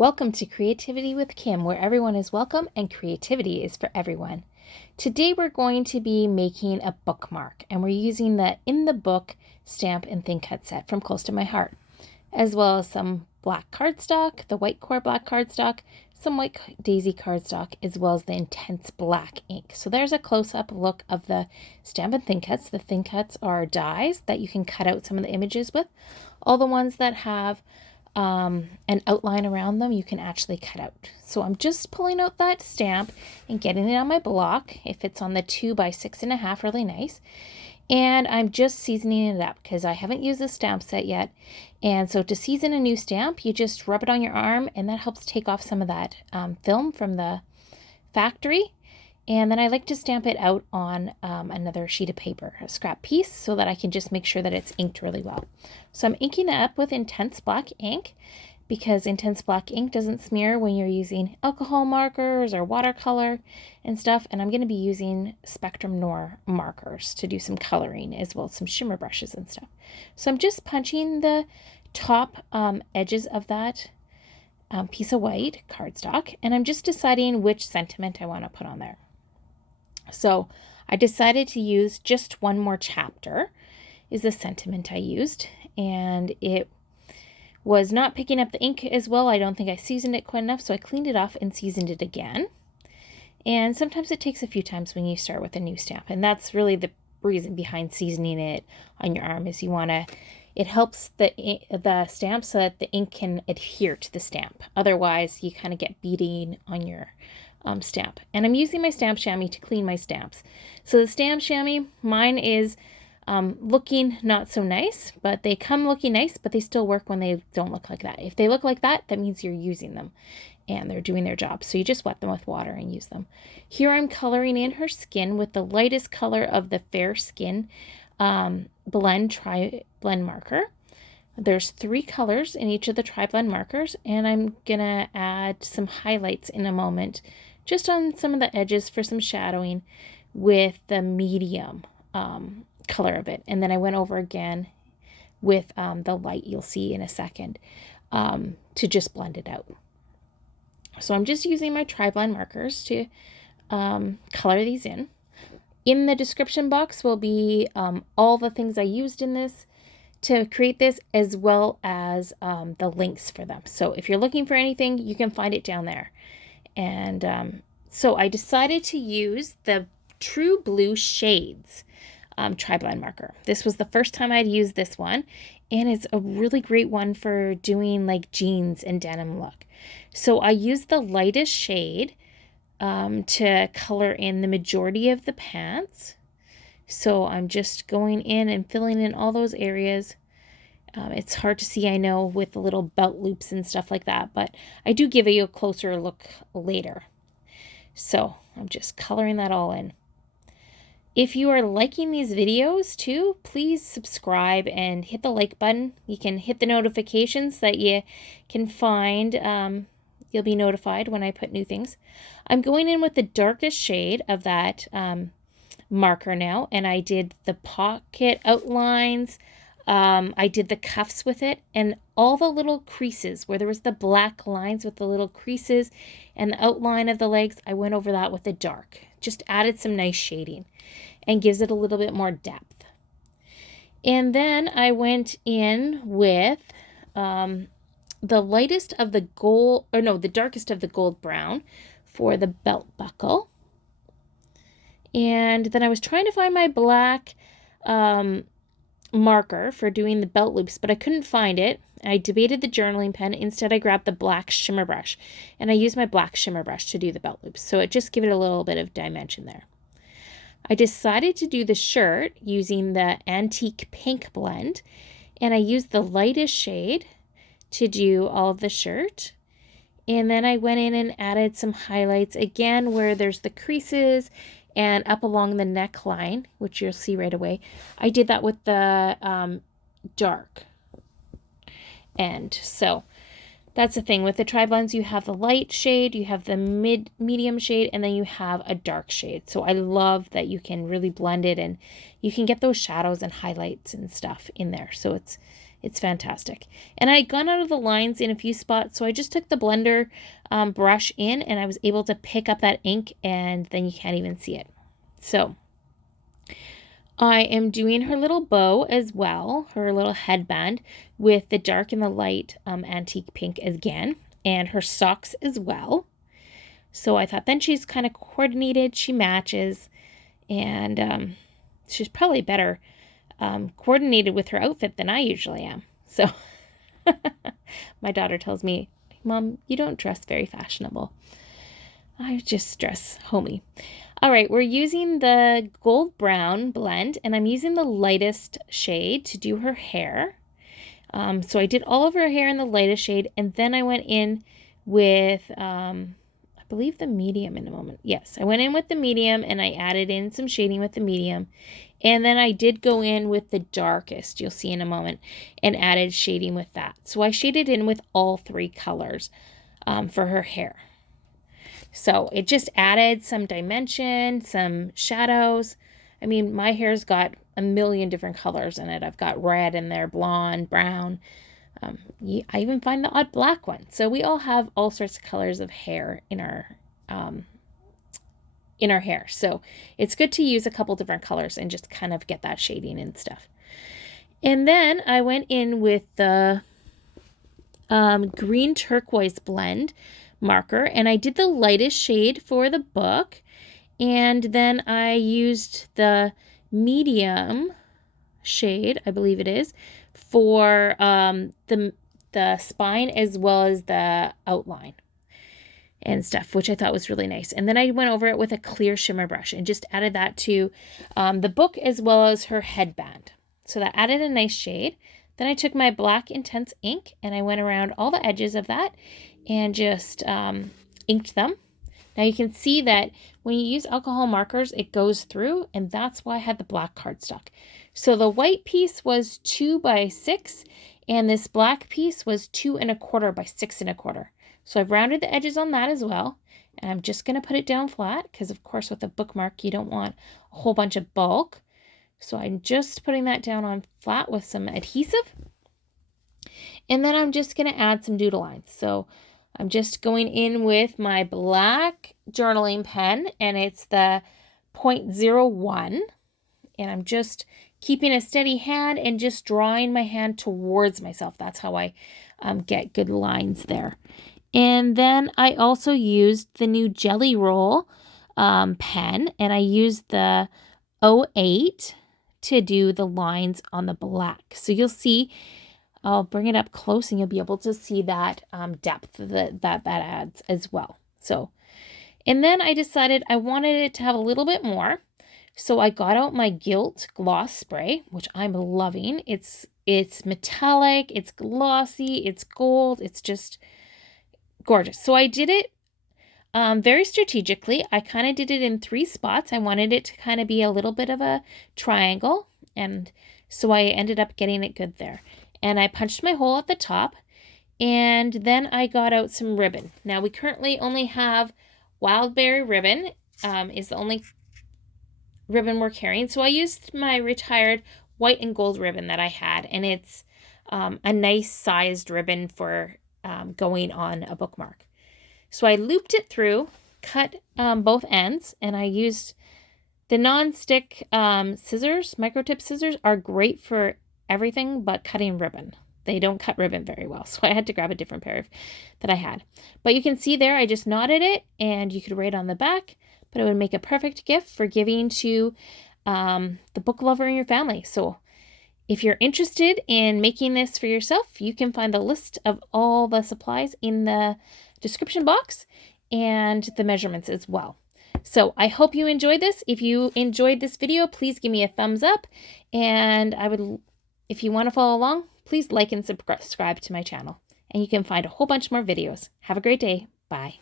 Welcome to Creativity with Kim, where everyone is welcome and creativity is for everyone. Today we're going to be making a bookmark, and we're using the In the Book stamp and thin cut set from Close to My Heart, as well as some black cardstock, the white core black cardstock, some white daisy cardstock, as well as the intense black ink. So there's a close-up look of the stamp and thin cuts. The thin cuts are dies that you can cut out some of the images with. All the ones that have an outline around them you can actually cut out. So I'm just pulling out that stamp and getting it on my block. It fits on the 2 by 6.5, really nice. And I'm just seasoning it up because I haven't used this stamp set yet. And so to season a new stamp, you just rub it on your arm, and that helps take off some of that film from the factory. And then I like to stamp it out on another sheet of paper, a scrap piece, so that I can just make sure that it's inked really well. So I'm inking it up with intense black ink because intense black ink doesn't smear when you're using alcohol markers or watercolor and stuff. And I'm going to be using Spectrum Noir markers to do some coloring as well as some shimmer brushes and stuff. So I'm just punching the top edges of that piece of white cardstock, and I'm just deciding which sentiment I want to put on there. So I decided to use just one more chapter is the sentiment I used, and it was not picking up the ink as well. I don't think I seasoned it quite enough, so I cleaned it off and seasoned it again. And sometimes it takes a few times when you start with a new stamp, and that's really the reason behind seasoning it on your arm is you want to, it helps the stamp so that the ink can adhere to the stamp. Otherwise, you kind of get beading on your stamp. And I'm using my stamp chamois to clean my stamps. So the stamp chamois, mine is looking not so nice, but they come looking nice, but they still work when they don't look like that. If they look like that, that means you're using them and they're doing their job. So you just wet them with water and use them. Here I'm coloring in her skin with the lightest color of the Fair Skin Tri-Blend marker. There's 3 colors in each of the Tri-Blend markers, and I'm gonna add some highlights in a moment just on some of the edges for some shadowing with the medium color of it. And then I went over again with the light you'll see in a second to just blend it out. So I'm just using my Tri-Blend markers to color these in. In the description box will be all the things I used in this to create this, as well as the links for them. So if you're looking for anything, you can find it down there. And so I decided to use the True Blue Shades Tri-Blend marker. This was the first time I'd used this one, and it's a really great one for doing like jeans and denim look. So I used the lightest shade to color in the majority of the pants. So I'm just going in and filling in all those areas. It's hard to see, I know, with the little belt loops and stuff like that, but I do give you a closer look later. So I'm just coloring that all in. If you are liking these videos too, please subscribe and hit the like button. You can hit the notifications that you can find. You'll be notified when I put new things. I'm going in with the darkest shade of that marker now, and I did the pocket outlines. I did the cuffs with it, and all the little creases where there was the black lines with the little creases and the outline of the legs, I went over that with the dark. Just added some nice shading and gives it a little bit more depth. And then I went in with the lightest of the gold, or no, the darkest of the gold brown for the belt buckle. And then I was trying to find my black marker for doing the belt loops, but I couldn't find it. I debated the journaling pen. Instead, I grabbed the black shimmer brush, and I used my black shimmer brush to do the belt loops. So it just gave it a little bit of dimension there. I decided to do the shirt using the Antique Pink blend, and I used the lightest shade to do all of the shirt. And then I went in and added some highlights again where there's the creases and up along the neckline, which you'll see right away. I did that with the dark. And so that's the thing with the tri-blends, you have the light shade, you have the medium shade, and then you have a dark shade. So I love that you can really blend it, and you can get those shadows and highlights and stuff in there. So It's fantastic. And I had gone out of the lines in a few spots, so I just took the blender brush in and I was able to pick up that ink, and then you can't even see it. So I am doing her little bow as well, her little headband with the dark and the light antique pink again, and her socks as well. So I thought then she's kind of coordinated, she matches, and she's probably better coordinated with her outfit than I usually am. So my daughter tells me, Mom, you don't dress very fashionable. I just dress homey. All right, we're using the gold brown blend, and I'm using the lightest shade to do her hair. So I did all of her hair in the lightest shade, and then I went in with, I believe the medium in a moment. Yes, I went in with the medium, and I added in some shading with the medium. And then I did go in with the darkest, you'll see in a moment, and added shading with that. So I shaded in with all three colors for her hair. So it just added some dimension, some shadows. I mean, my hair's got a million different colors in it. I've got red in there, blonde, brown. I even find the odd black one. So we all have all sorts of colors of hair in our hair. So it's good to use a couple different colors and just kind of get that shading and stuff. And then I went in with the green turquoise blend marker, and I did the lightest shade for the book, and then I used the medium shade, I believe it is, for the spine as well as the outline and stuff, which I thought was really nice. And then I went over it with a clear shimmer brush and just added that to the book as well as her headband. So that added a nice shade. Then I took my black intense ink and I went around all the edges of that and just inked them. Now you can see that when you use alcohol markers, it goes through, and that's why I had the black cardstock. So the white piece was 2 by 6, and this black piece was 2 1/4 by 6 1/4. So I've rounded the edges on that as well, and I'm just going to put it down flat because, of course, with a bookmark, you don't want a whole bunch of bulk. So I'm just putting that down on flat with some adhesive, and then I'm just going to add some doodle lines. So I'm just going in with my black journaling pen, and it's the 0.01, and I'm just keeping a steady hand and just drawing my hand towards myself. That's how I get good lines there. And then I also used the new Jelly Roll pen, and I used the 08 to do the lines on the black. So you'll see, I'll bring it up close and you'll be able to see that depth that adds as well. So, and then I decided I wanted it to have a little bit more. So I got out my Gilt gloss spray, which I'm loving. It's metallic, it's glossy, it's gold, it's just gorgeous. So I did it very strategically. I kind of did it in 3 spots. I wanted it to kind of be a little bit of a triangle, and so I ended up getting it good there. And I punched my hole at the top, and then I got out some ribbon. Now we currently only have Wildberry ribbon, is the only ribbon we're carrying. So I used my retired white and gold ribbon that I had, and it's a nice sized ribbon for going on a bookmark. So I looped it through, cut both ends, and I used the non-stick scissors. Microtip scissors are great for everything but cutting ribbon. They don't cut ribbon very well, so I had to grab a different pair that I had. But you can see there, I just knotted it, and you could write on the back, but it would make a perfect gift for giving to the book lover in your family. So if you're interested in making this for yourself, you can find the list of all the supplies in the description box and the measurements as well. So I hope you enjoyed this. If you enjoyed this video, please give me a thumbs up, and if you want to follow along, please like and subscribe to my channel, and you can find a whole bunch more videos. Have a great day. Bye.